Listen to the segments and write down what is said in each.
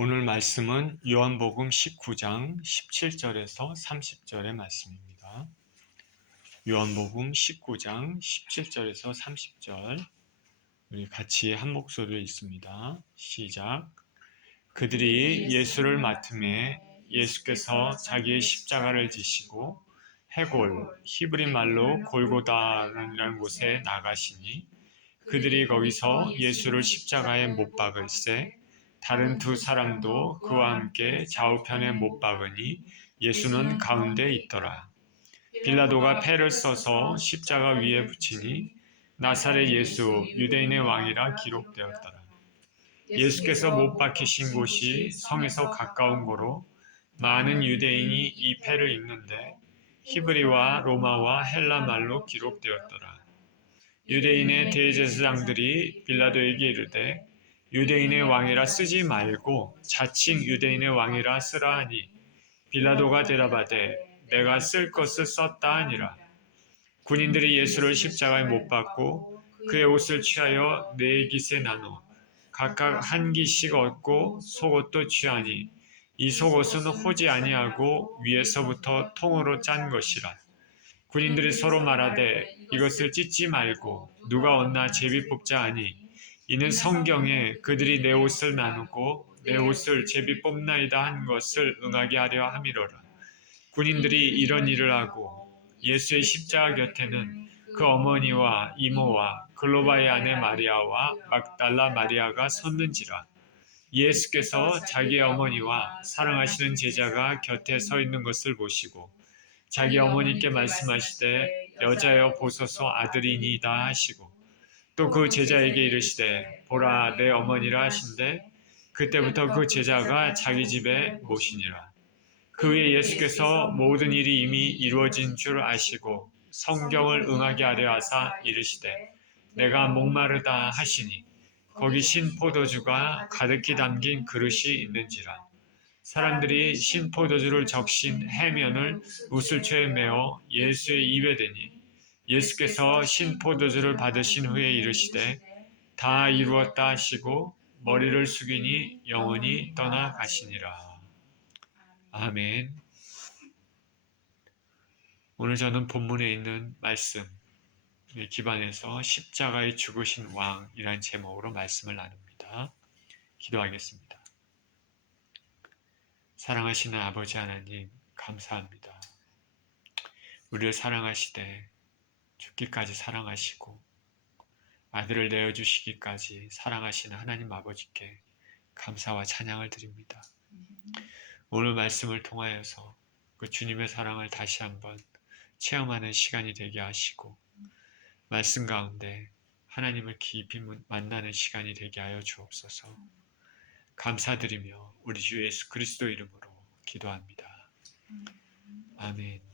오늘 말씀은 요한복음 19장 17절에서 30절의 말씀입니다. 요한복음 19장 17절에서 30절 우리 같이 한 목소리로 읽습니다. 시작. 그들이 예수를 맡음에 예수께서 자기의 십자가를 지시고 해골, 히브리 말로 골고다라는 곳에 나가시니 그들이 거기서 예수를 십자가에 못 박을세 다른 두 사람도 그와 함께 좌우편에 못 박으니 예수는 가운데 있더라. 빌라도가 패를 써서 십자가 위에 붙이니 나사렛 예수 유대인의 왕이라 기록되었더라. 예수께서 못 박히신 곳이 성에서 가까운 고로 많은 유대인이 이 패를 읽는데 히브리와 로마와 헬라 말로 기록되었더라. 유대인의 대제사장들이 빌라도에게 이르되 유대인의 왕이라 쓰지 말고 자칭 유대인의 왕이라 쓰라 하니 빌라도가 대답하되 내가 쓸 것을 썼다 하니라. 군인들이 예수를 십자가에 못 박고 그의 옷을 취하여 네 깃에 나눠 각각 한 깃씩 얻고 속옷도 취하니 이 속옷은 호지 아니하고 위에서부터 통으로 짠 것이라. 군인들이 서로 말하되 이것을 찢지 말고 누가 얻나 제비 뽑자 하니 이는 성경에 그들이 내 옷을 나누고 내 옷을 제비 뽑나이다 한 것을 응하게 하려 함이로라. 군인들이 이런 일을 하고 예수의 십자가 곁에는 그 어머니와 이모와 글로바의 아내 마리아와 막달라 마리아가 섰는지라. 예수께서 자기의 어머니와 사랑하시는 제자가 곁에 서 있는 것을 보시고 자기 어머니께 말씀하시되 여자여 보소서 아들이니이다 하시고 또 그 제자에게 이르시되 보라 내 어머니라 하신대 그때부터 그 제자가 자기 집에 모시니라. 그 후에 예수께서 모든 일이 이미 이루어진 줄 아시고 성경을 응하게 하려 하사 이르시되 내가 목마르다 하시니 거기 신 포도주가 가득히 담긴 그릇이 있는지라. 사람들이 신 포도주를 적신 해면을 우슬초에 메어 예수의 입에 대니 예수께서 신 포도주를 받으신 후에 이르시되 다 이루었다 하시고 머리를 숙이니 영원히 떠나가시니라. 아멘. 오늘 저는 본문에 있는 말씀에 기반해서 십자가에 죽으신 왕이란 제목으로 말씀을 나눕니다. 기도하겠습니다. 사랑하시는 아버지 하나님 감사합니다. 우리를 사랑하시되 죽기까지 사랑하시고 아들을 내어주시기까지 사랑하시는 하나님 아버지께 감사와 찬양을 드립니다. 오늘 말씀을 통하여서 그 주님의 사랑을 다시 한번 체험하는 시간이 되게 하시고 말씀 가운데 하나님을 깊이 만나는 시간이 되게 하여 주옵소서. 감사드리며 우리 주 예수 그리스도 이름으로 기도합니다. 아멘.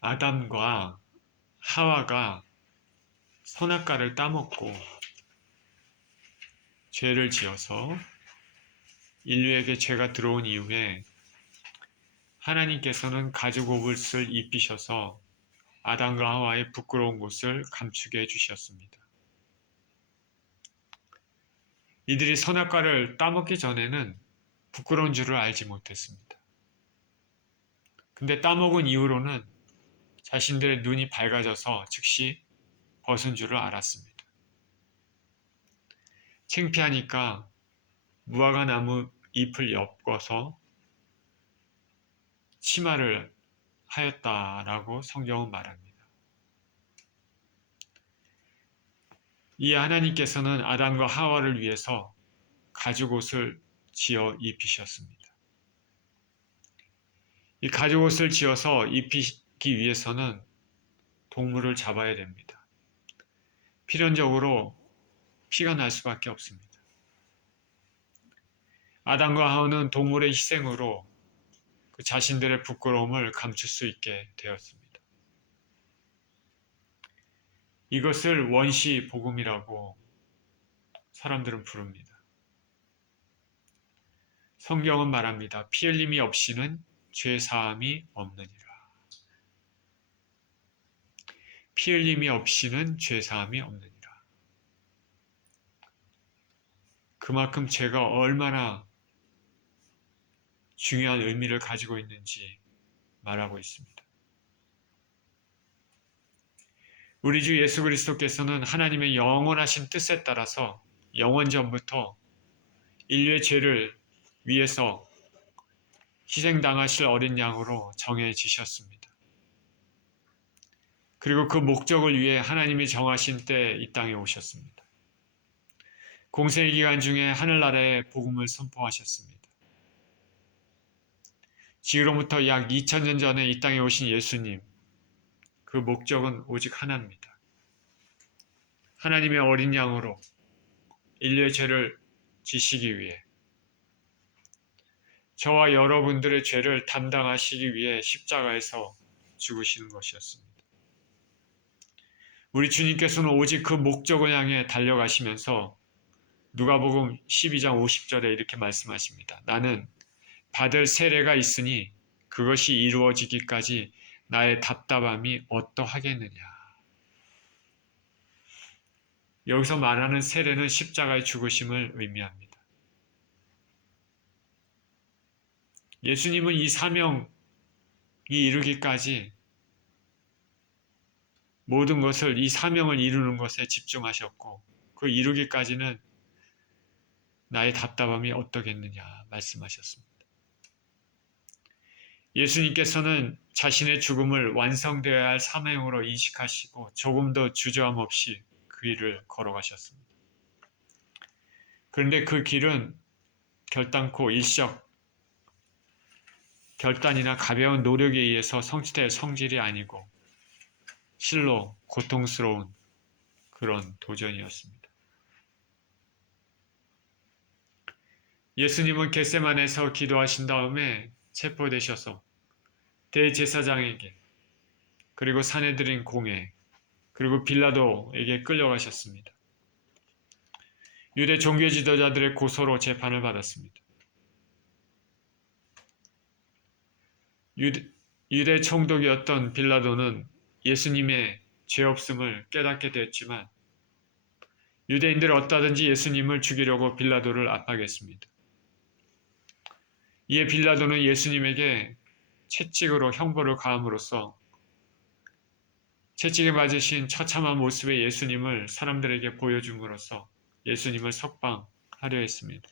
아담과 하와가 선악과를 따먹고 죄를 지어서 인류에게 죄가 들어온 이후에 하나님께서는 가죽 옷을 입히셔서 아담과 하와의 부끄러운 곳을 감추게 해주셨습니다. 이들이 선악과를 따먹기 전에는 부끄러운 줄을 알지 못했습니다. 근데 따먹은 이후로는 자신들의 눈이 밝아져서 즉시 벗은 줄을 알았습니다. 창피하니까 무화과 나무 잎을 엮어서 치마를 하였다라고 성경은 말합니다. 이 하나님께서는 아담과 하와를 위해서 가죽옷을 지어 입히셨습니다. 이 가죽옷을 지어서 입히기 위해서는 동물을 잡아야 됩니다. 필연적으로 피가 날 수밖에 없습니다. 아담과 하와는 동물의 희생으로 그 자신들의 부끄러움을 감출 수 있게 되었습니다. 이것을 원시 복음이라고 사람들은 부릅니다. 성경은 말합니다. 피 흘림이 없이는 죄 사함이 없느니라. 피 흘림이 없이는 죄사함이 없느니라. 그만큼 죄가 얼마나 중요한 의미를 가지고 있는지 말하고 있습니다. 우리 주 예수 그리스도께서는 하나님의 영원하신 뜻에 따라서 영원전부터 인류의 죄를 위해서 희생당하실 어린 양으로 정해지셨습니다. 그리고 그 목적을 위해 하나님이 정하신 때 이 땅에 오셨습니다. 공생의 기간 중에 하늘나라의 복음을 선포하셨습니다. 지금으로부터 약 2000년 전에 이 땅에 오신 예수님, 그 목적은 오직 하나입니다. 하나님의 어린 양으로 인류의 죄를 지시기 위해, 저와 여러분들의 죄를 담당하시기 위해 십자가에서 죽으시는 것이었습니다. 우리 주님께서는 오직 그 목적을 향해 달려가시면서 누가복음 12장 50절에 이렇게 말씀하십니다. 나는 받을 세례가 있으니 그것이 이루어지기까지 나의 답답함이 어떠하겠느냐. 여기서 말하는 세례는 십자가의 죽으심을 의미합니다. 예수님은 이 사명이 이루기까지 모든 것을 이 사명을 이루는 것에 집중하셨고 그 이루기까지는 나의 답답함이 어떠겠느냐 말씀하셨습니다. 예수님께서는 자신의 죽음을 완성되어야 할 사명으로 인식하시고 조금도 주저함 없이 그 길을 걸어가셨습니다. 그런데 그 길은 결단코 일시적 결단이나 가벼운 노력에 의해서 성취될 성질이 아니고 실로 고통스러운 그런 도전이었습니다. 예수님은 겟세마네에서 기도하신 다음에 체포되셔서 대제사장에게 그리고 사내들인 공회 그리고 빌라도에게 끌려가셨습니다. 유대 종교 지도자들의 고소로 재판을 받았습니다. 유대 총독이었던 빌라도는 예수님의 죄 없음을 깨닫게 되었지만 유대인들은 어떠하든지 예수님을 죽이려고 빌라도를 압박했습니다. 이에 빌라도는 예수님에게 채찍으로 형벌을 가함으로써 채찍에 맞으신 처참한 모습의 예수님을 사람들에게 보여줌으로써 예수님을 석방하려 했습니다.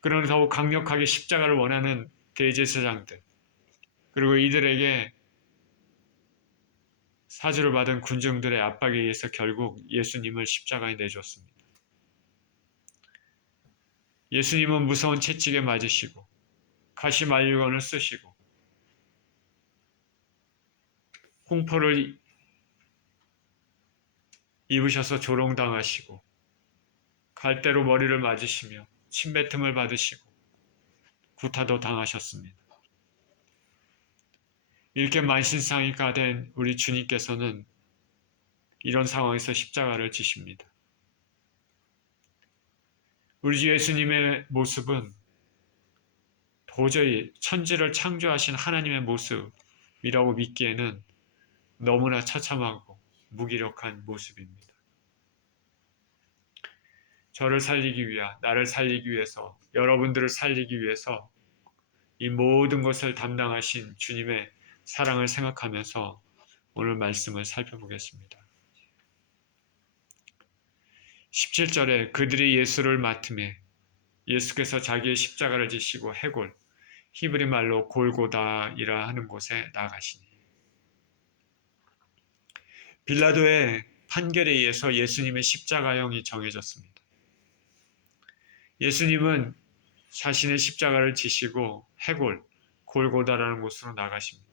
그러나 더욱 강력하게 십자가를 원하는 대제사장들 그리고 이들에게 사주를 받은 군중들의 압박에 의해서 결국 예수님을 십자가에 내줬습니다. 예수님은 무서운 채찍에 맞으시고 가시말류건을 쓰시고 홍포를 입으셔서 조롱당하시고 갈대로 머리를 맞으시며 침뱉음을 받으시고 구타도 당하셨습니다. 이렇게 만신창이가 된 우리 주님께서는 이런 상황에서 십자가를 지십니다. 우리 주 예수님의 모습은 도저히 천지를 창조하신 하나님의 모습이라고 믿기에는 너무나 처참하고 무기력한 모습입니다. 저를 살리기 위해, 나를 살리기 위해서, 여러분들을 살리기 위해서 이 모든 것을 담당하신 주님의 사랑을 생각하면서 오늘 말씀을 살펴보겠습니다. 17절에 그들이 예수를 맡음에 예수께서 자기의 십자가를 지시고 해골, 히브리 말로 골고다이라 하는 곳에 나가시니. 빌라도의 판결에 의해서 예수님의 십자가형이 정해졌습니다. 예수님은 자신의 십자가를 지시고 해골, 골고다라는 곳으로 나가십니다.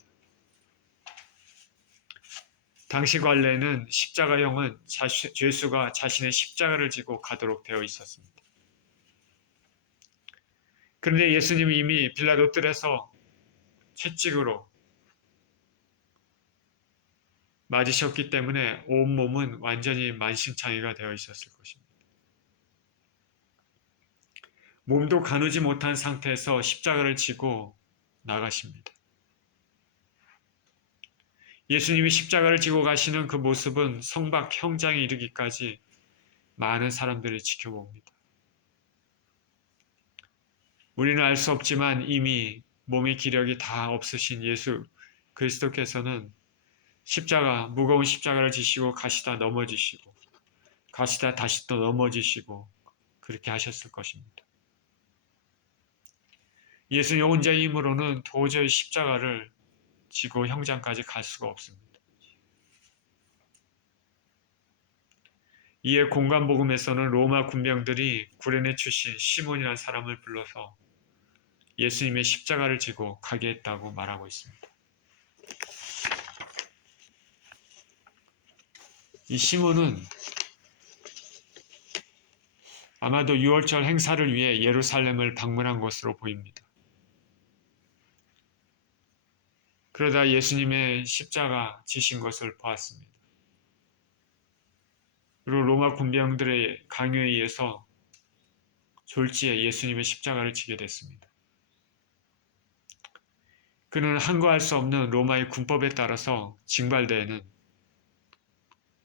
당시 관례는 십자가형은 죄수가 자신의 십자가를 지고 가도록 되어 있었습니다. 그런데 예수님은 이미 빌라도 뜰에서 채찍으로 맞으셨기 때문에 온몸은 완전히 만신창이가 되어 있었을 것입니다. 몸도 가누지 못한 상태에서 십자가를 지고 나가십니다. 예수님이 십자가를 지고 가시는 그 모습은 성박 형장에 이르기까지 많은 사람들이 지켜봅니다. 우리는 알 수 없지만 이미 몸의 기력이 다 없으신 예수 그리스도께서는 무거운 십자가를 지시고 가시다 넘어지시고 가시다 다시 또 넘어지시고 그렇게 하셨을 것입니다. 예수님 혼자의 힘으로는 도저히 십자가를 지고 형장까지 갈 수가 없습니다. 이에 공관복음에서는 로마 군병들이 구레네 출신 시몬이라는 사람을 불러서 예수님의 십자가를 지고 가게 했다고 말하고 있습니다. 이 시몬은 아마도 유월절 행사를 위해 예루살렘을 방문한 것으로 보입니다. 그러다 예수님의 십자가 지신 것을 보았습니다. 그리고 로마 군병들의 강요에 의해서 졸지에 예수님의 십자가를 지게 됐습니다. 그는 항거할 수 없는 로마의 군법에 따라서 징발대에는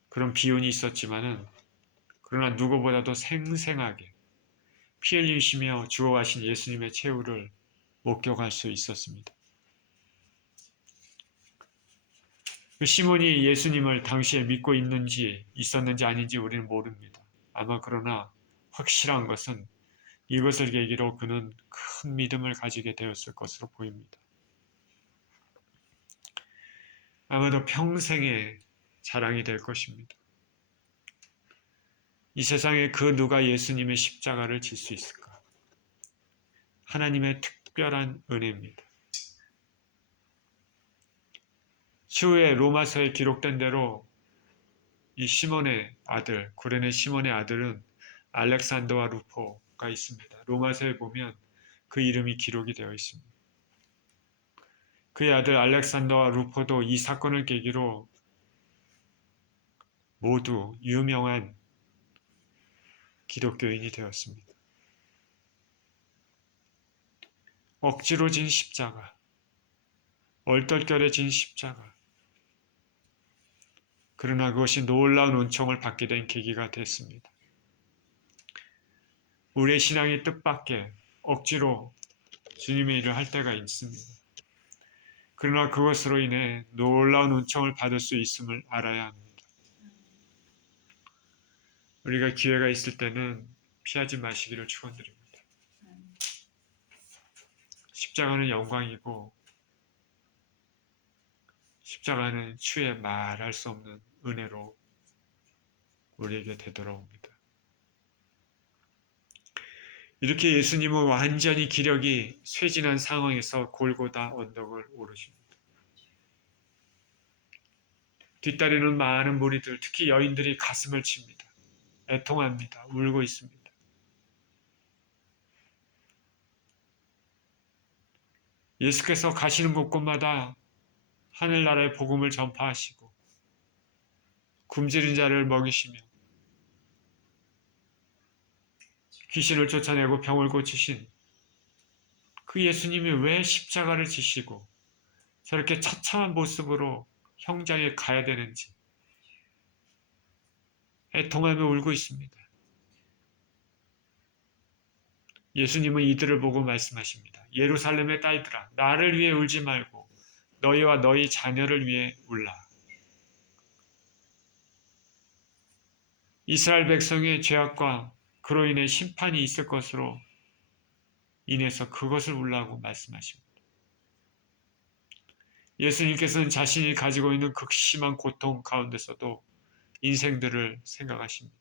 그런 비운이 있었지만은 그러나 누구보다도 생생하게 피 흘리시며 죽어가신 예수님의 최후를 목격할 수 있었습니다. 그 시몬이 예수님을 당시에 믿고 있었는지 아닌지 우리는 모릅니다. 아마 그러나 확실한 것은 이것을 계기로 그는 큰 믿음을 가지게 되었을 것으로 보입니다. 아마도 평생의 자랑이 될 것입니다. 이 세상에 그 누가 예수님의 십자가를 질 수 있을까? 하나님의 특별한 은혜입니다. 추후에 로마서에 기록된 대로 이 시몬의 아들, 구레네 시몬의 아들은 알렉산더와 루포가 있습니다. 로마서에 보면 그 이름이 기록이 되어 있습니다. 그의 아들 알렉산더와 루포도 이 사건을 계기로 모두 유명한 기독교인이 되었습니다. 억지로 진 십자가, 얼떨결에 진 십자가. 그러나 그것이 놀라운 은총을 받게 된 계기가 됐습니다. 우리의 신앙이 뜻밖의 억지로 주님의 일을 할 때가 있습니다. 그러나 그것으로 인해 놀라운 은총을 받을 수 있음을 알아야 합니다. 우리가 기회가 있을 때는 피하지 마시기를 축원드립니다. 십자가는 영광이고 십자가는 추에 말할 수 없는 은혜로 우리에게 되돌아옵니다. 이렇게 예수님은 완전히 기력이 쇠진한 상황에서 골고다 언덕을 오르십니다. 뒤따르는 많은 무리들, 특히 여인들이 가슴을 칩니다. 애통합니다. 울고 있습니다. 예수께서 가시는 곳곳마다 하늘나라의 복음을 전파하시고 굶주린 자를 먹이시며 귀신을 쫓아내고 병을 고치신 그 예수님이 왜 십자가를 지시고 저렇게 처참한 모습으로 형장에 가야 되는지 애통하며 울고 있습니다. 예수님은 이들을 보고 말씀하십니다. 예루살렘의 딸들아, 나를 위해 울지 말고 너희와 너희 자녀를 위해 울라. 이스라엘 백성의 죄악과 그로 인해 심판이 있을 것으로 인해서 그것을 울라고 말씀하십니다. 예수님께서는 자신이 가지고 있는 극심한 고통 가운데서도 인생들을 생각하십니다.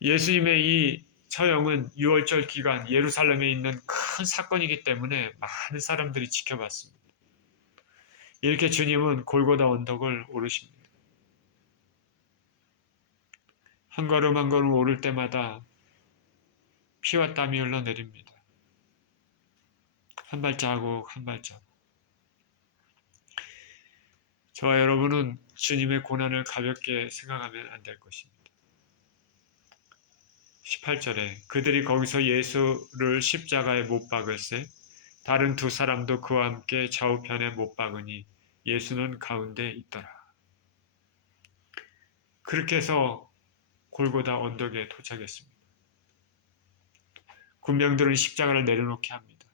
예수님의 이 처형은 유월절 기간 예루살렘에 있는 큰 사건이기 때문에 많은 사람들이 지켜봤습니다. 이렇게 주님은 골고다 언덕을 오르십니다. 한 걸음 한 걸음 오를 때마다 피와 땀이 흘러내립니다. 한 발자국 한 발자국. 저와 여러분은 주님의 고난을 가볍게 생각하면 안 될 것입니다. 18절에 그들이 거기서 예수를 십자가에 못 박을세 다른 두 사람도 그와 함께 좌우편에 못 박으니 예수는 가운데 있더라. 그렇게 해서 골고다 언덕에 도착했습니다. 군병들은 십자가를 내려놓게 합니다.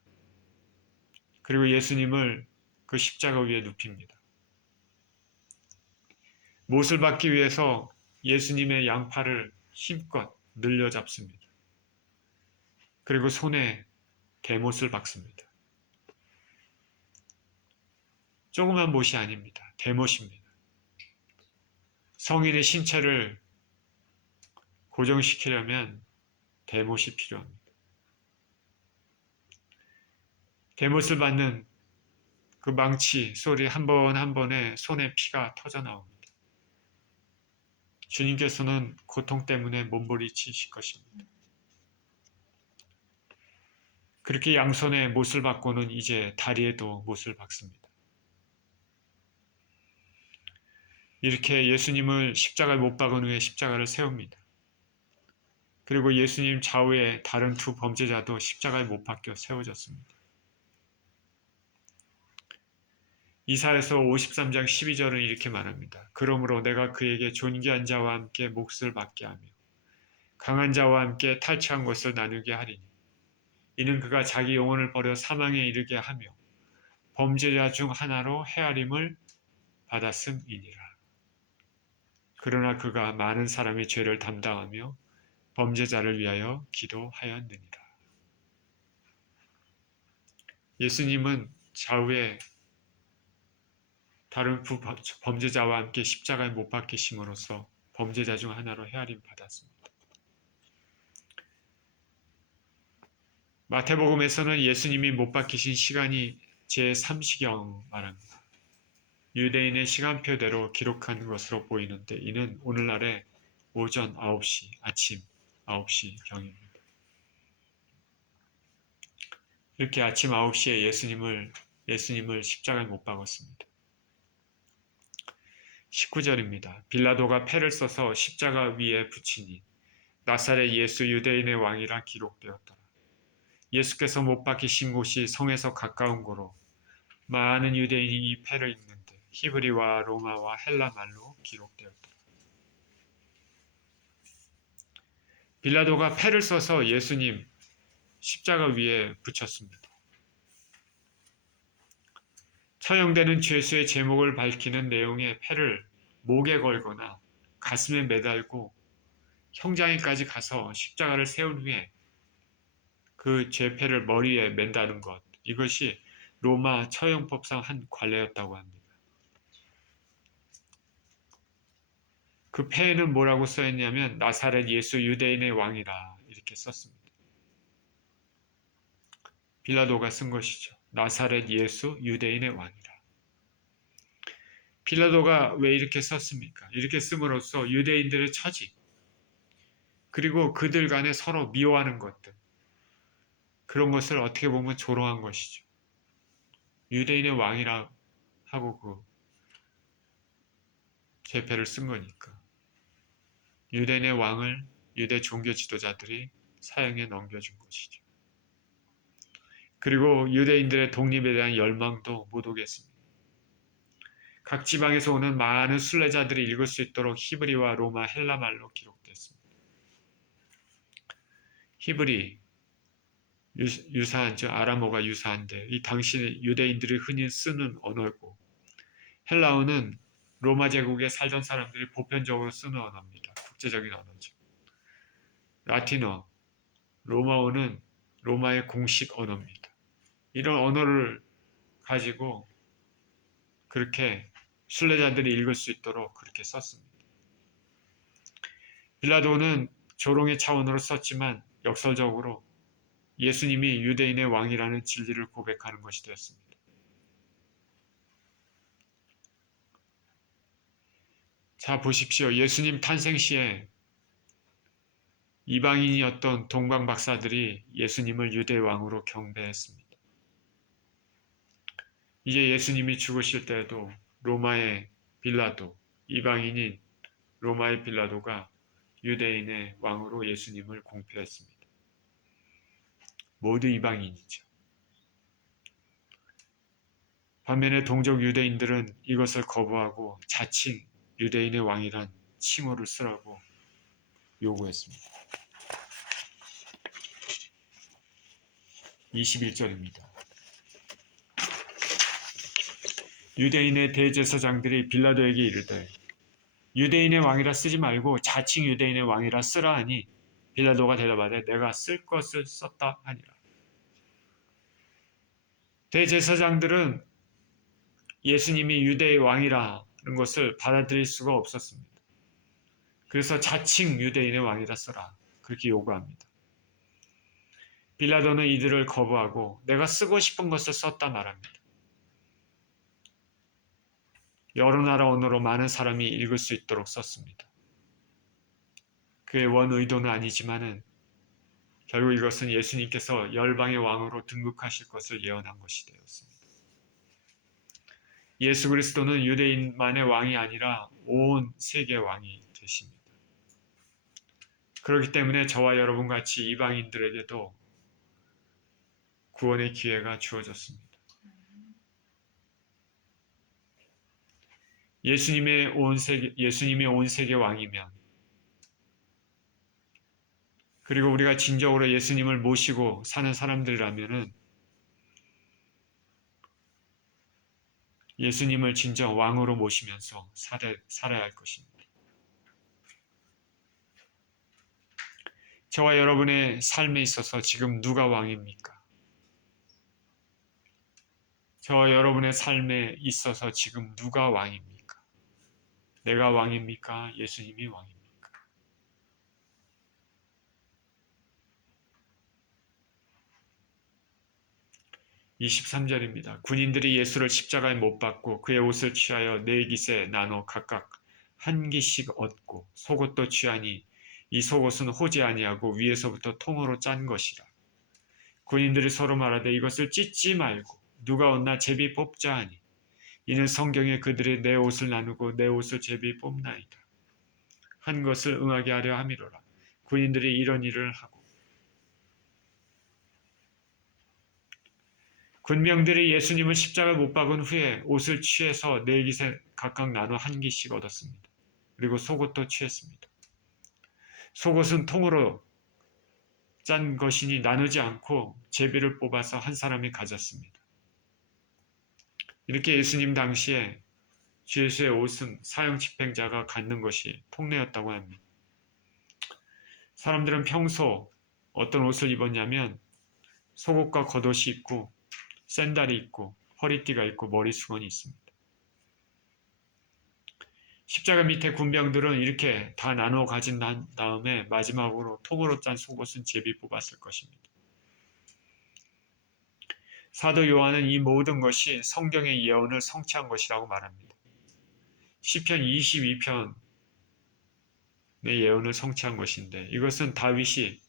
그리고 예수님을 그 십자가 위에 눕힙니다. 못을 받기 위해서 예수님의 양팔을 힘껏 늘려잡습니다. 그리고 손에 대못을 박습니다. 조그만 못이 아닙니다. 대못입니다. 성인의 신체를 고정시키려면 대못이 필요합니다. 대못을 받는 그 망치 소리 한 번 한 번에 손에 피가 터져 나옵니다. 주님께서는 고통 때문에 몸부림치실 것입니다. 그렇게 양손에 못을 박고는 이제 다리에도 못을 박습니다. 이렇게 예수님을 십자가에 못 박은 후에 십자가를 세웁니다. 그리고 예수님 좌우에 다른 두 범죄자도 십자가에 못 박혀 세워졌습니다. 이사야서 53장 12절은 이렇게 말합니다. 그러므로 내가 그에게 존귀한 자와 함께 몫을 받게 하며 강한 자와 함께 탈취한 것을 나누게 하리니 이는 그가 자기 영혼을 버려 사망에 이르게 하며 범죄자 중 하나로 헤아림을 받았음이니라. 그러나 그가 많은 사람의 죄를 담당하며 범죄자를 위하여 기도하였느니라. 예수님은 좌우에 다른 범죄자와 함께 십자가에 못 박히심으로써 범죄자 중 하나로 헤아림 받았습니다. 마태복음에서는 예수님이 못 박히신 시간이 제3시경 말합니다. 유대인의 시간표대로 기록한 것으로 보이는데 이는 오늘날의 오전 9시, 아침 9시경입니다. 이렇게 아침 9시에 예수님을 십자가에 못 박았습니다. 19절입니다. 빌라도가 패를 써서 십자가 위에 붙이니 나사렛 예수 유대인의 왕이라 기록되었더라. 예수께서 못 박히신 곳이 성에서 가까운 고로 많은 유대인이 이 패를 읽는데 히브리와 로마와 헬라 말로 기록되었더라. 빌라도가 패를 써서 예수님 십자가 위에 붙였습니다. 처형되는 죄수의 제목을 밝히는 내용의 패를 목에 걸거나 가슴에 매달고 형장에까지 가서 십자가를 세운 후에 그 죄패를 머리에 맨다는 것, 이것이 로마 처형법상 한 관례였다고 합니다. 그 패에는 뭐라고 써있냐면 나사렛 예수 유대인의 왕이라 이렇게 썼습니다. 빌라도가 쓴 것이죠. 나사렛 예수 유대인의 왕이라. 빌라도가 왜 이렇게 썼습니까? 이렇게 씀으로써 유대인들의 처지, 그리고 그들 간에 서로 미워하는 것들, 그런 것을 어떻게 보면 조롱한 것이죠. 유대인의 왕이라 하고 그 죄패를 쓴 거니까. 유대인의 왕을 유대 종교 지도자들이 사형에 넘겨준 것이죠. 그리고 유대인들의 독립에 대한 열망도 못 오겠습니다. 각 지방에서 오는 많은 순례자들이 읽을 수 있도록 히브리와 로마 헬라 말로 기록됐습니다. 히브리 유사한, 즉 아람어가 유사한데 이 당시 유대인들이 흔히 쓰는 언어고, 헬라어는 로마 제국에 살던 사람들이 보편적으로 쓰는 언어입니다. 국제적인 언어죠. 라틴어, 로마어는 로마의 공식 언어입니다. 이런 언어를 가지고 그렇게 순례자들이 읽을 수 있도록 그렇게 썼습니다. 빌라도는 조롱의 차원으로 썼지만 역설적으로 예수님이 유대인의 왕이라는 진리를 고백하는 것이 되었습니다. 자, 보십시오. 예수님 탄생 시에 이방인이었던 동방 박사들이 예수님을 유대 왕으로 경배했습니다. 이제 예수님이 죽으실 때에도 로마의 빌라도, 이방인인 로마의 빌라도가 유대인의 왕으로 예수님을 공표했습니다. 모두 이방인이죠. 반면에 동족 유대인들은 이것을 거부하고 자칭 유대인의 왕이란 칭호를 쓰라고 요구했습니다. 21절입니다. 유대인의 대제사장들이 빌라도에게 이르되 유대인의 왕이라 쓰지 말고 자칭 유대인의 왕이라 쓰라 하니 빌라도가 대답하되 내가 쓸 것을 썼다 하니라. 대제사장들은 예수님이 유대의 왕이라는 것을 받아들일 수가 없었습니다. 그래서 자칭 유대인의 왕이라 써라 그렇게 요구합니다. 빌라도는 이들을 거부하고 내가 쓰고 싶은 것을 썼다 말합니다. 여러 나라 언어로 많은 사람이 읽을 수 있도록 썼습니다. 그의 원 의도는 아니지만은 결국 이것은 예수님께서 열방의 왕으로 등극하실 것을 예언한 것이 되었습니다. 예수 그리스도는 유대인만의 왕이 아니라 온 세계 왕이 되십니다. 그렇기 때문에 저와 여러분 같이 이방인들에게도 구원의 기회가 주어졌습니다. 예수님이 온 세계 왕이면 그리고 우리가 진정으로 예수님을 모시고 사는 사람들이라면은 예수님을 진정 왕으로 모시면서 살아야 할 것입니다. 저와 여러분의 삶에 있어서 지금 누가 왕입니까? 저와 여러분의 삶에 있어서 지금 누가 왕입니까? 내가 왕입니까? 예수님이 왕입니까? 23절입니다. 군인들이 예수를 십자가에 못 박고 그의 옷을 취하여 네 깃에 나눠 각각 한 깃씩 얻고 속옷도 취하니 이 속옷은 호지 아니하고 위에서부터 통으로 짠 것이라. 군인들이 서로 말하되 이것을 찢지 말고 누가 얻나 제비 뽑자 하니 이는 성경에 그들이 내 옷을 나누고 내 옷을 제비 뽑나이다. 한 것을 응하게 하려 함이로라. 군인들이 이런 일을 하고 군병들이 예수님을 십자가에 못 박은 후에 옷을 취해서 네 깃에 각각 나눠 한 깃씩 얻었습니다. 그리고 속옷도 취했습니다. 속옷은 통으로 짠 것이니 나누지 않고 제비를 뽑아서 한 사람이 가졌습니다. 이렇게 예수님 당시에 주 예수의 옷은 사형집행자가 갖는 것이 통례였다고 합니다. 사람들은 평소 어떤 옷을 입었냐면 속옷과 겉옷이 있고 샌들이 있고 허리띠가 있고 머리수건이 있습니다. 십자가 밑에 군병들은 이렇게 다 나눠 가진 다음에 마지막으로 통으로 짠 속옷은 제비 뽑았을 것입니다. 사도 요한은 이 모든 것이 성경의 예언을 성취한 것이라고 말합니다. 시편 22편의 예언을 성취한 것인데 이것은 다윗이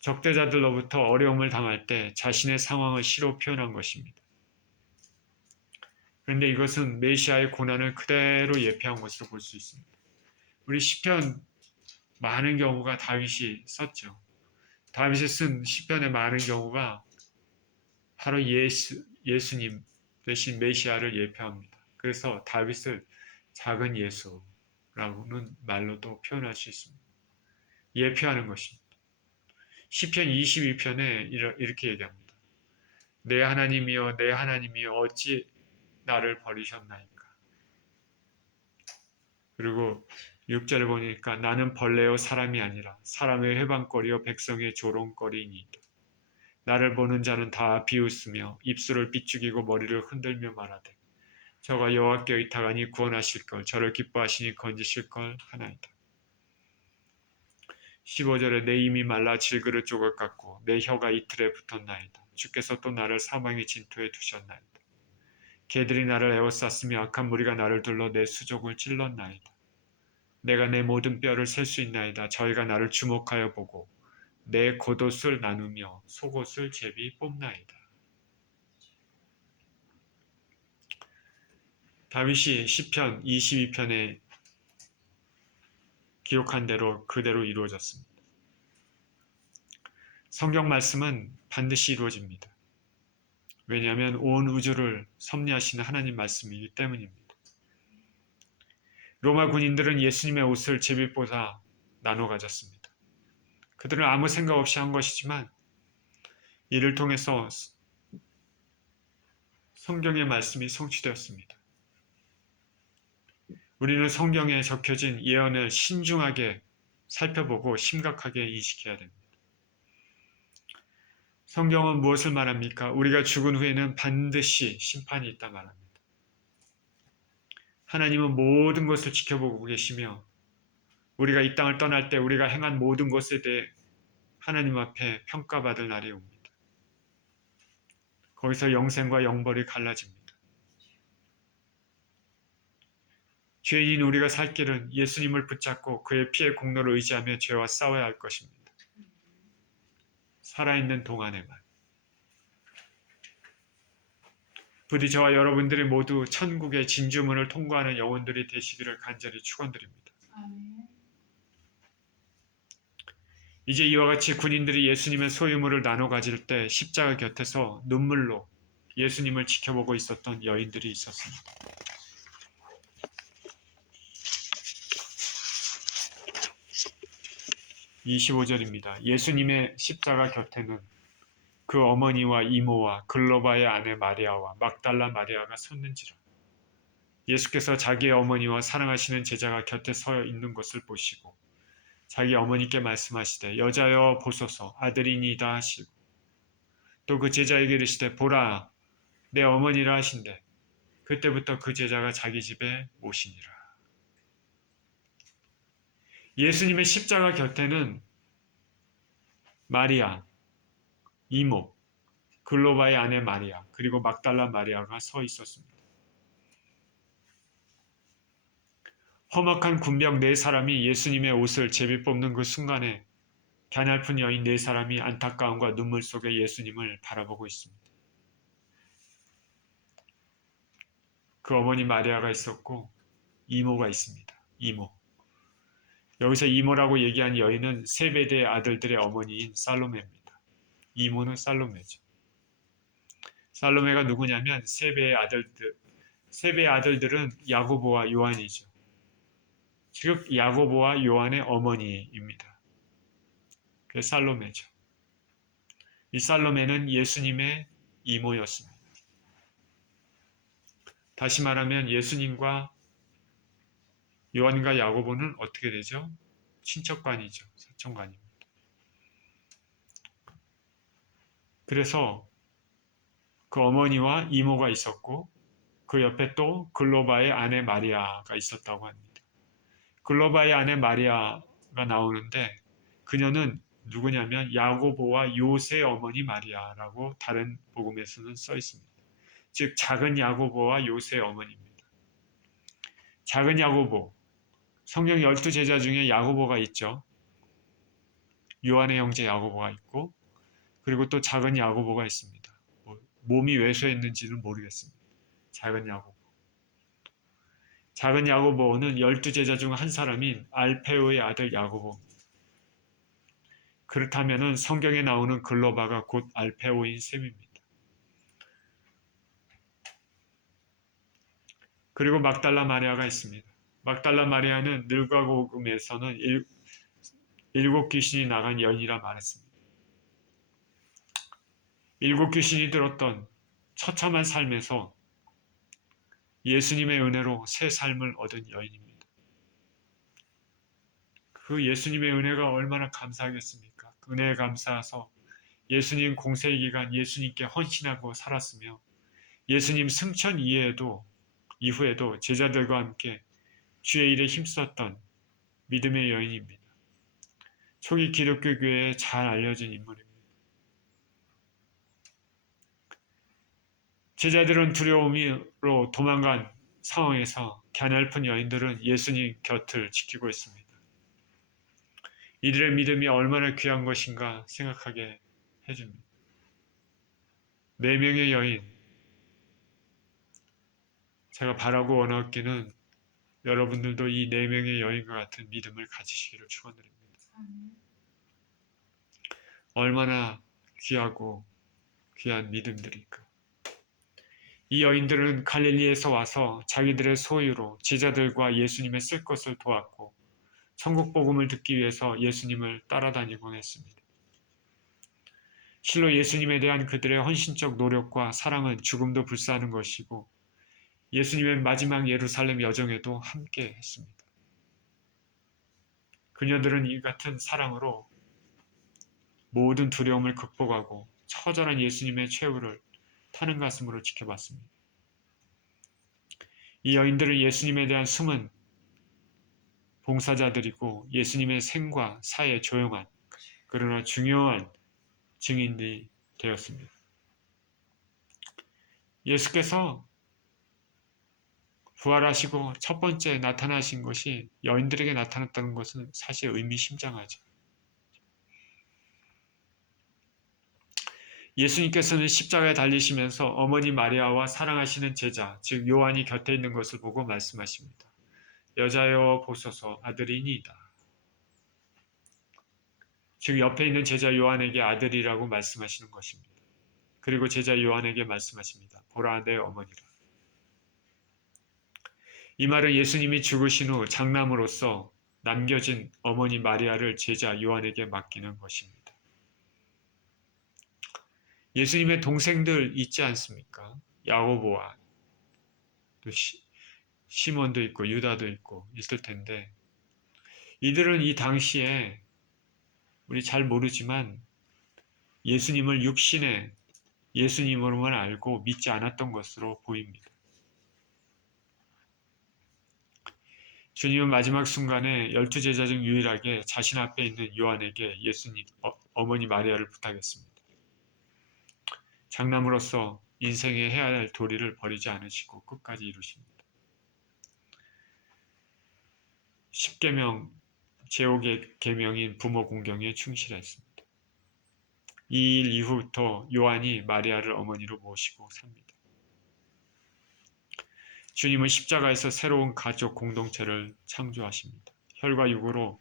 적대자들로부터 어려움을 당할 때 자신의 상황을 시로 표현한 것입니다. 그런데 이것은 메시아의 고난을 그대로 예표한 것으로 볼 수 있습니다. 우리 시편 많은 경우가 다윗이 썼죠. 다윗이 쓴 시편의 많은 경우가 바로 예수님 대신 메시아를 예표합니다. 그래서 다윗을 작은 예수라고는 말로도 표현할 수 있습니다. 예표하는 것입니다. 시편 22편에 이렇게 얘기합니다. 내 하나님이여 내 하나님이여 어찌 나를 버리셨나이까. 그리고 6절을 보니까 나는 벌레요 사람이 아니라 사람의 회방거리요 백성의 조롱거리이니이다. 나를 보는 자는 다 비웃으며 입술을 비죽이고 머리를 흔들며 말하되 저가 여호와께 의탁하니 구원하실 걸 저를 기뻐하시니 건지실 걸 하나이다. 15절에 내 입이 말라 질그릇 조각 같고 내 혀가 이틀에 붙었나이다. 주께서 또 나를 사망의 진토에 두셨나이다. 개들이 나를 에워쌌으며 악한 무리가 나를 둘러 내 수족을 찔렀나이다. 내가 내 모든 뼈를 셀 수 있나이다. 저희가 나를 주목하여 보고 내 겉옷을 나누며 속옷을 제비 뽑나이다. 다윗이 시편 22편에 기록한 대로 그대로 이루어졌습니다. 성경 말씀은 반드시 이루어집니다. 왜냐하면 온 우주를 섭리하시는 하나님 말씀이기 때문입니다. 로마 군인들은 예수님의 옷을 제비보다 나눠 가졌습니다. 그들은 아무 생각 없이 한 것이지만 이를 통해서 성경의 말씀이 성취되었습니다. 우리는 성경에 적혀진 예언을 신중하게 살펴보고 심각하게 인식해야 됩니다. 성경은 무엇을 말합니까? 우리가 죽은 후에는 반드시 심판이 있다 말합니다. 하나님은 모든 것을 지켜보고 계시며 우리가 이 땅을 떠날 때 우리가 행한 모든 것에 대해 하나님 앞에 평가받을 날이 옵니다. 거기서 영생과 영벌이 갈라집니다. 죄인인 우리가 살 길은 예수님을 붙잡고 그의 피의 공로를 의지하며 죄와 싸워야 할 것입니다. 살아있는 동안에만. 부디 저와 여러분들이 모두 천국의 진주문을 통과하는 영혼들이 되시기를 간절히 축원드립니다. 이제 이와 같이 군인들이 예수님의 소유물을 나눠 가질 때 십자가 곁에서 눈물로 예수님을 지켜보고 있었던 여인들이 있었습니다. 25절입니다. 예수님의 십자가 곁에는 그 어머니와 이모와 글로바의 아내 마리아와 막달라 마리아가 섰는지라. 예수께서 자기의 어머니와 사랑하시는 제자가 곁에 서 있는 것을 보시고 자기 어머니께 말씀하시되 여자여 보소서 아들이니이다 하시고 또 그 제자에게 이르시되 보라 내 어머니라 하신대 그때부터 그 제자가 자기 집에 모시니라. 예수님의 십자가 곁에는 마리아, 이모, 글로바의 아내 마리아, 그리고 막달라 마리아가 서 있었습니다. 험악한 군병 네 사람이 예수님의 옷을 제비 뽑는 그 순간에 갸냘픈 여인 네 사람이 안타까움과 눈물 속에 예수님을 바라보고 있습니다. 그 어머니 마리아가 있었고 이모가 있습니다. 이모. 여기서 이모라고 얘기한 여인은 세베대의 아들들의 어머니인 살로메입니다. 이모는 살로메죠. 살로메가 누구냐면 세베의 아들들은 야고보와 요한이죠. 즉 야고보와 요한의 어머니입니다. 그 살로메죠. 이 살로메는 예수님의 이모였습니다. 다시 말하면 예수님과 요한과 야고보는 어떻게 되죠? 친척관이죠. 사촌관입니다. 그래서 그 어머니와 이모가 있었고 그 옆에 또 글로바의 아내 마리아가 있었다고 합니다. 글로바의 아내 마리아가 나오는데 그녀는 누구냐면 야고보와 요새의 어머니 마리아라고 다른 복음에서는 써 있습니다. 즉 작은 야고보와 요새의 어머니입니다. 작은 야고보, 성경 12제자 중에 야고보가 있죠. 요한의 형제 야고보가 있고 그리고 또 작은 야고보가 있습니다. 몸이 왜소했는지는 모르겠습니다. 작은 야고보. 작은 야고보는 12제자 중 한 사람인 알페오의 아들 야고보입니다. 그렇다면 성경에 나오는 글로바가 곧 알페오인 셈입니다. 그리고 막달라 마리아가 있습니다. 막달라 마리아는 누가복음에서는 일곱 귀신이 나간 여인이라 말했습니다. 일곱 귀신이 들었던 처참한 삶에서 예수님의 은혜로 새 삶을 얻은 여인입니다. 그 예수님의 은혜가 얼마나 감사하겠습니까? 그 은혜에 감사해서 예수님 공생 기간 예수님께 헌신하고 살았으며 예수님 승천 이후에도 제자들과 함께 주의 일에 힘썼던 믿음의 여인입니다. 초기 기독교 교회에 잘 알려진 인물입니다. 제자들은 두려움으로 도망간 상황에서 갸냘픈 여인들은 예수님 곁을 지키고 있습니다. 이들의 믿음이 얼마나 귀한 것인가 생각하게 해줍니다. 4명의 여인, 제가 바라고 원하기는 여러분들도 이 4명의 여인과 같은 믿음을 가지시기를 축원드립니다. 얼마나 귀하고 귀한 믿음들일까. 이 여인들은 갈릴리에서 와서 자기들의 소유로 제자들과 예수님의 쓸 것을 도왔고 천국 복음을 듣기 위해서 예수님을 따라다니곤 했습니다. 실로 예수님에 대한 그들의 헌신적 노력과 사랑은 죽음도 불사하는 것이고 예수님의 마지막 예루살렘 여정에도 함께 했습니다. 그녀들은 이 같은 사랑으로 모든 두려움을 극복하고 처절한 예수님의 최후를 타는 가슴으로 지켜봤습니다. 이 여인들은 예수님에 대한 숨은 봉사자들이고 예수님의 생과 사에 조용한 그러나 중요한 증인들이 되었습니다. 예수께서 부활하시고 첫 번째 나타나신 것이 여인들에게 나타났다는 것은 사실 의미심장하죠. 예수님께서는 십자가에 달리시면서 어머니 마리아와 사랑하시는 제자, 즉 요한이 곁에 있는 것을 보고 말씀하십니다. 여자여 보소서 아들이니이다. 즉 옆에 있는 제자 요한에게 아들이라고 말씀하시는 것입니다. 그리고 제자 요한에게 말씀하십니다. 보라 내 어머니라. 이 말은 예수님이 죽으신 후 장남으로서 남겨진 어머니 마리아를 제자 요한에게 맡기는 것입니다. 예수님의 동생들 있지 않습니까? 야고보와 또 시몬도 있고 유다도 있고 있을 텐데 이들은 이 당시에 우리 잘 모르지만 예수님을 육신의 예수님으로만 알고 믿지 않았던 것으로 보입니다. 주님은 마지막 순간에 12제자 중 유일하게 자신 앞에 있는 요한에게 예수님 어머니 마리아를 부탁했습니다. 장남으로서 인생에 해야 할 도리를 버리지 않으시고 끝까지 이루십니다. 십계명 제옥의 계명인 부모 공경에 충실했습니다. 이 일 이후부터 요한이 마리아를 어머니로 모시고 삽니다. 주님은 십자가에서 새로운 가족 공동체를 창조하십니다. 혈과 육으로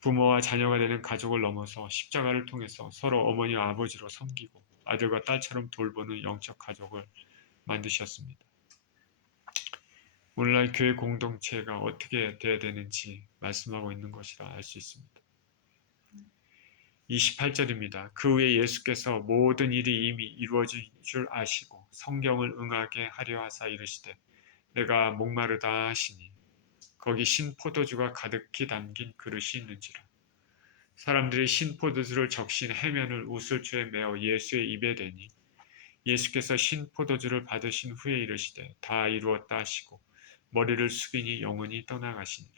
부모와 자녀가 되는 가족을 넘어서 십자가를 통해서 서로 어머니와 아버지로 섬기고 아들과 딸처럼 돌보는 영적 가족을 만드셨습니다. 오늘날 교회 공동체가 어떻게 돼야 되는지 말씀하고 있는 것이라 알 수 있습니다. 28절입니다. 그 후에 예수께서 모든 일이 이미 이루어질 줄 아시고 성경을 응하게 하려 하사 이르시되 내가 목마르다 하시니 거기 신포도주가 가득히 담긴 그릇이 있는지라. 사람들이 신포도주를 적신 해면을 우슬초에 메어 예수의 입에 대니 예수께서 신포도주를 받으신 후에 이르시되 다 이루었다 하시고 머리를 숙이니 영혼이 떠나가시니라.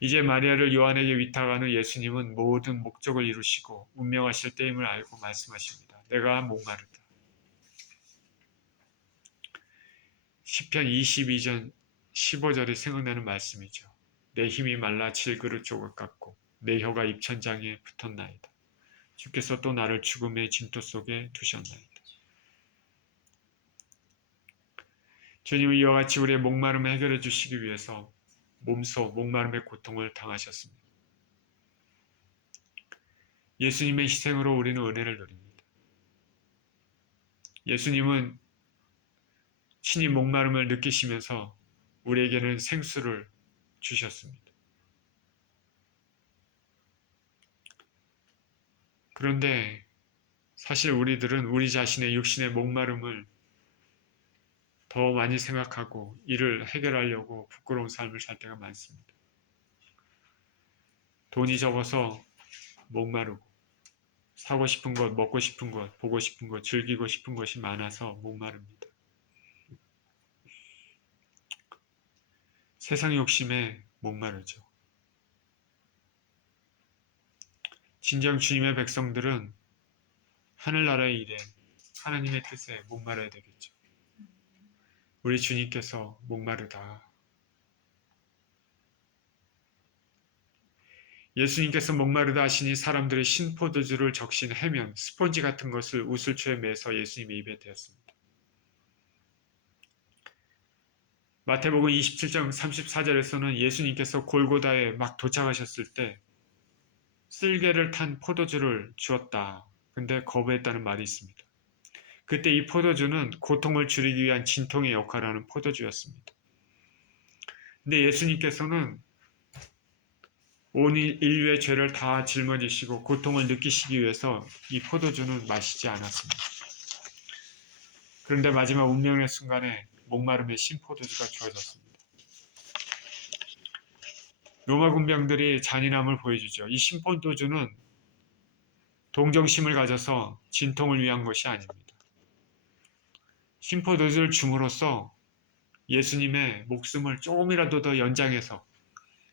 이제 마리아를 요한에게 위탁한 후 예수님은 모든 목적을 이루시고 운명하실 때임을 알고 말씀하십니다. 내가 목마르다. 시편 22전 15절이 생각나는 말씀이죠. 내 힘이 말라 질그릇 조각 같고 내 혀가 입천장에 붙었나이다. 주께서 또 나를 죽음의 진토 속에 두셨나이다. 주님은 이와 같이 우리의 목마름을 해결해 주시기 위해서 몸소 목마름의 고통을 당하셨습니다. 예수님의 희생으로 우리는 은혜를 누립니다. 예수님은 친히 목마름을 느끼시면서 우리에게는 생수를 주셨습니다. 그런데 사실 우리들은 우리 자신의 육신의 목마름을 더 많이 생각하고 이를 해결하려고 부끄러운 삶을 살 때가 많습니다. 돈이 적어서 목마르고 사고 싶은 것, 먹고 싶은 것, 보고 싶은 것, 즐기고 싶은 것이 많아서 목마릅니다. 세상 욕심에 목마르죠. 진정 주님의 백성들은 하늘나라의 일에 하나님의 뜻에 목마르야 되겠죠. 우리 주님께서 목마르다. 예수님께서 목마르다 하시니 사람들이 신포도주를 적신 해면, 스펀지 같은 것을 우슬초에 매서 예수님의 입에 대었습니다. 마태복음 27장 34절에서는 예수님께서 골고다에 막 도착하셨을 때 쓸개를 탄 포도주를 주었다. 근데 거부했다는 말이 있습니다. 그때 이 포도주는 고통을 줄이기 위한 진통의 역할을 하는 포도주였습니다. 근데 예수님께서는 온 인류의 죄를 다 짊어지시고 고통을 느끼시기 위해서 이 포도주는 마시지 않았습니다. 그런데 마지막 운명의 순간에 목마름의 신포도주가 주어졌습니다. 로마 군병들이 잔인함을 보여주죠. 이 신포도주는 동정심을 가져서 진통을 위한 것이 아닙니다. 신포도주를 줌으로써 예수님의 목숨을 조금이라도 더 연장해서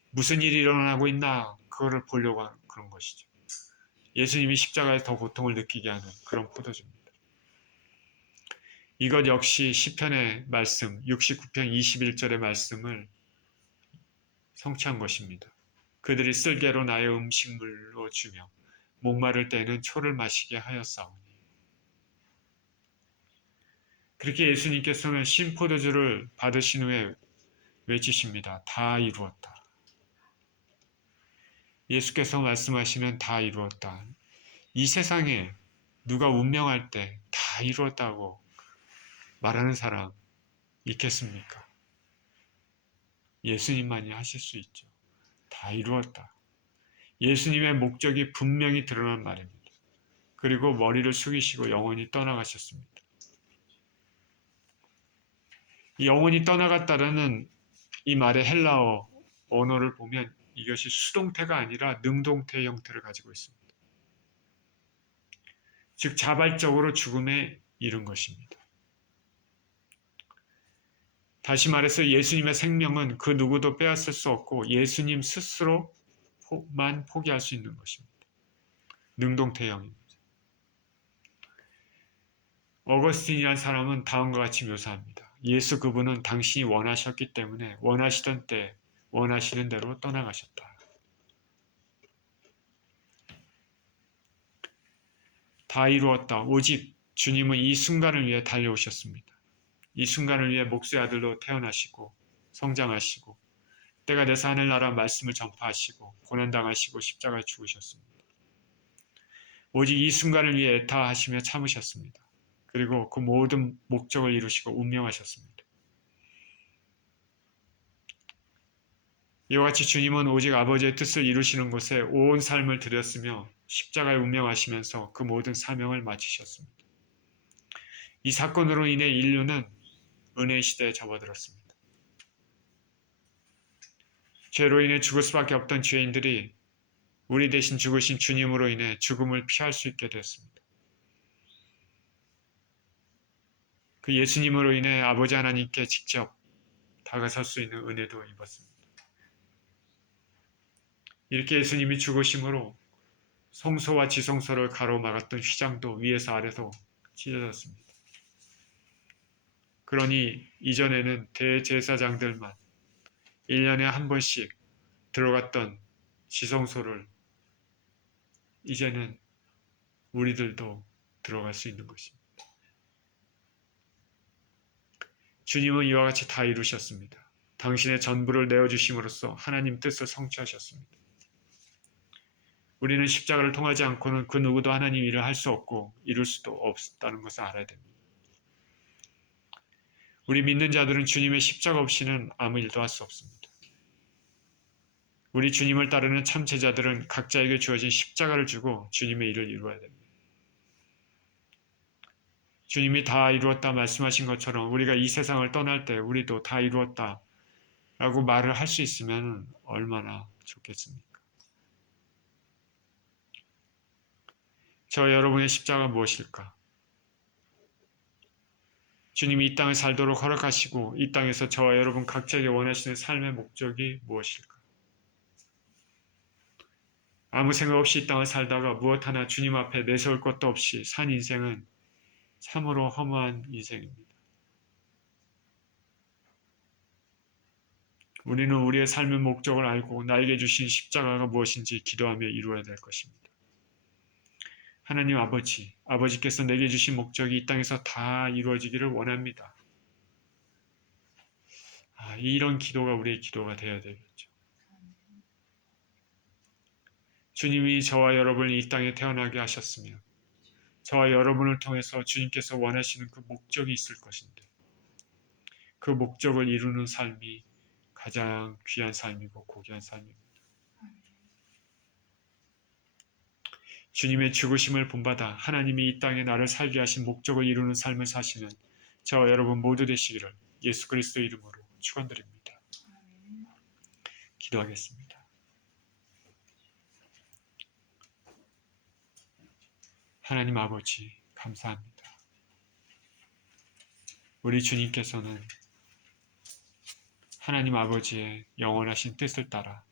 무슨 일이 일어나고 있나 그거를 보려고 하는 그런 것이죠. 예수님이 십자가에서 더 고통을 느끼게 하는 그런 포도주입니다. 이것 역시 시편의 말씀 69편 21절의 말씀을 성취한 것입니다. 그들이 쓸개로 나의 음식물로 주며 목마를 때에는 초를 마시게 하였사오니. 그렇게 예수님께서는 신포도주를 받으신 후에 외치십니다. 다 이루었다. 예수께서 말씀하시는 다 이루었다. 이 세상에 누가 운명할 때 다 이루었다고 말하는 사람 있겠습니까? 예수님만이 하실 수 있죠. 다 이루었다. 예수님의 목적이 분명히 드러난 말입니다. 그리고 머리를 숙이시고 영원히 떠나가셨습니다. 이 영원히 떠나갔다라는 이 말의 헬라어 언어를 보면 이것이 수동태가 아니라 능동태 형태를 가지고 있습니다. 즉 자발적으로 죽음에 이른 것입니다. 다시 말해서 예수님의 생명은 그 누구도 빼앗을 수 없고 예수님 스스로만 포기할 수 있는 것입니다. 능동태형입니다. 어거스틴이라는 사람은 다음과 같이 묘사합니다. 예수 그분은 당신이 원하셨기 때문에 원하시던 때 원하시는 대로 떠나가셨다. 다 이루었다. 오직 주님은 이 순간을 위해 달려오셨습니다. 이 순간을 위해 목수의 아들로 태어나시고 성장하시고 때가 돼서 하늘나라 말씀을 전파하시고 고난당하시고 십자가에 죽으셨습니다. 오직 이 순간을 위해 애타하시며 참으셨습니다. 그리고 그 모든 목적을 이루시고 운명하셨습니다. 이와 같이 주님은 오직 아버지의 뜻을 이루시는 곳에 온 삶을 들였으며 십자가에 운명하시면서 그 모든 사명을 마치셨습니다. 이 사건으로 인해 인류는 은혜의 시대에 접어들었습니다. 죄로 인해 죽을 수밖에 없던 죄인들이 우리 대신 죽으신 주님으로 인해 죽음을 피할 수 있게 되었습니다. 그 예수님으로 인해 아버지 하나님께 직접 다가설 수 있는 은혜도 입었습니다. 이렇게 예수님이 죽으심으로 성소와 지성소를 가로막았던 휘장도 위에서 아래로 찢어졌습니다. 그러니 이전에는 대제사장들만 1년에 한 번씩 들어갔던 지성소를 이제는 우리들도 들어갈 수 있는 것입니다. 주님은 이와 같이 다 이루셨습니다. 당신의 전부를 내어주심으로써 하나님 뜻을 성취하셨습니다. 우리는 십자가를 통하지 않고는 그 누구도 하나님 일을 할 수 없고 이룰 수도 없다는 것을 알아야 됩니다. 우리 믿는 자들은 주님의 십자가 없이는 아무 일도 할 수 없습니다. 우리 주님을 따르는 참 제자들은 각자에게 주어진 십자가를 주고 주님의 일을 이루어야 됩니다. 주님이 다 이루었다 말씀하신 것처럼 우리가 이 세상을 떠날 때 우리도 다 이루었다 라고 말을 할 수 있으면 얼마나 좋겠습니까? 저 여러분의 십자가가 무엇일까? 주님이 이 땅에 살도록 허락하시고 이 땅에서 저와 여러분 각자에게 원하시는 삶의 목적이 무엇일까? 아무 생각 없이 이 땅을 살다가 무엇 하나 주님 앞에 내세울 것도 없이 산 인생은 참으로 허무한 인생입니다. 우리는 우리의 삶의 목적을 알고 나에게 주신 십자가가 무엇인지 기도하며 이루어야 될 것입니다. 하나님 아버지께서 내게 주신 목적이 이 땅에서 다 이루어지기를 원합니다. 이런 기도가 우리의 기도가 되어야 되겠죠. 주님이 저와 여러분을 이 땅에 태어나게 하셨으며 저와 여러분을 통해서 주님께서 원하시는 그 목적이 있을 것인데 그 목적을 이루는 삶이 가장 귀한 삶이고 고귀한 삶입니다. 주님의 죽으심을 본받아 하나님이 이 땅에 나를 살게 하신 목적을 이루는 삶을 사시는 저와 여러분 모두 되시기를 예수 그리스도 이름으로 축원드립니다. 기도하겠습니다. 하나님 아버지 감사합니다. 우리 주님께서는 하나님 아버지의 영원하신 뜻을 따라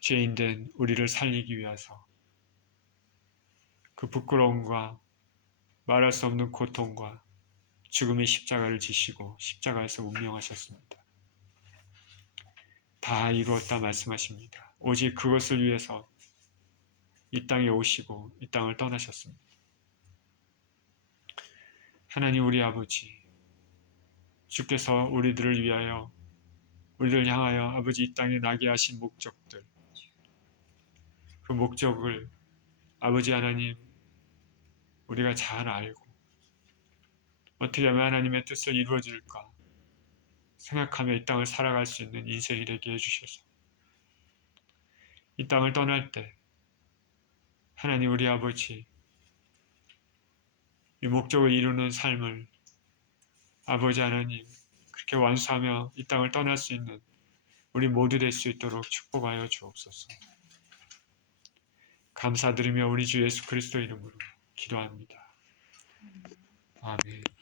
죄인된 우리를 살리기 위해서 그 부끄러움과 말할 수 없는 고통과 죽음의 십자가를 지시고 십자가에서 운명하셨습니다. 다 이루었다 말씀하십니다. 오직 그것을 위해서 이 땅에 오시고 이 땅을 떠나셨습니다. 하나님 우리 아버지, 주께서 우리들을 위하여 우리를 향하여 아버지 이 땅에 나게 하신 목적들, 그 목적을 아버지 하나님 우리가 잘 알고 어떻게 하면 하나님의 뜻을 이루어질까 생각하며 이 땅을 살아갈 수 있는 인생이 되게 해주셔서 이 땅을 떠날 때 하나님 우리 아버지 이 목적을 이루는 삶을 아버지 하나님 그렇게 완수하며 이 땅을 떠날 수 있는 우리 모두 될 수 있도록 축복하여 주옵소서. 감사드리며 우리 주 예수 그리스도 이름으로 기도합니다. 아멘.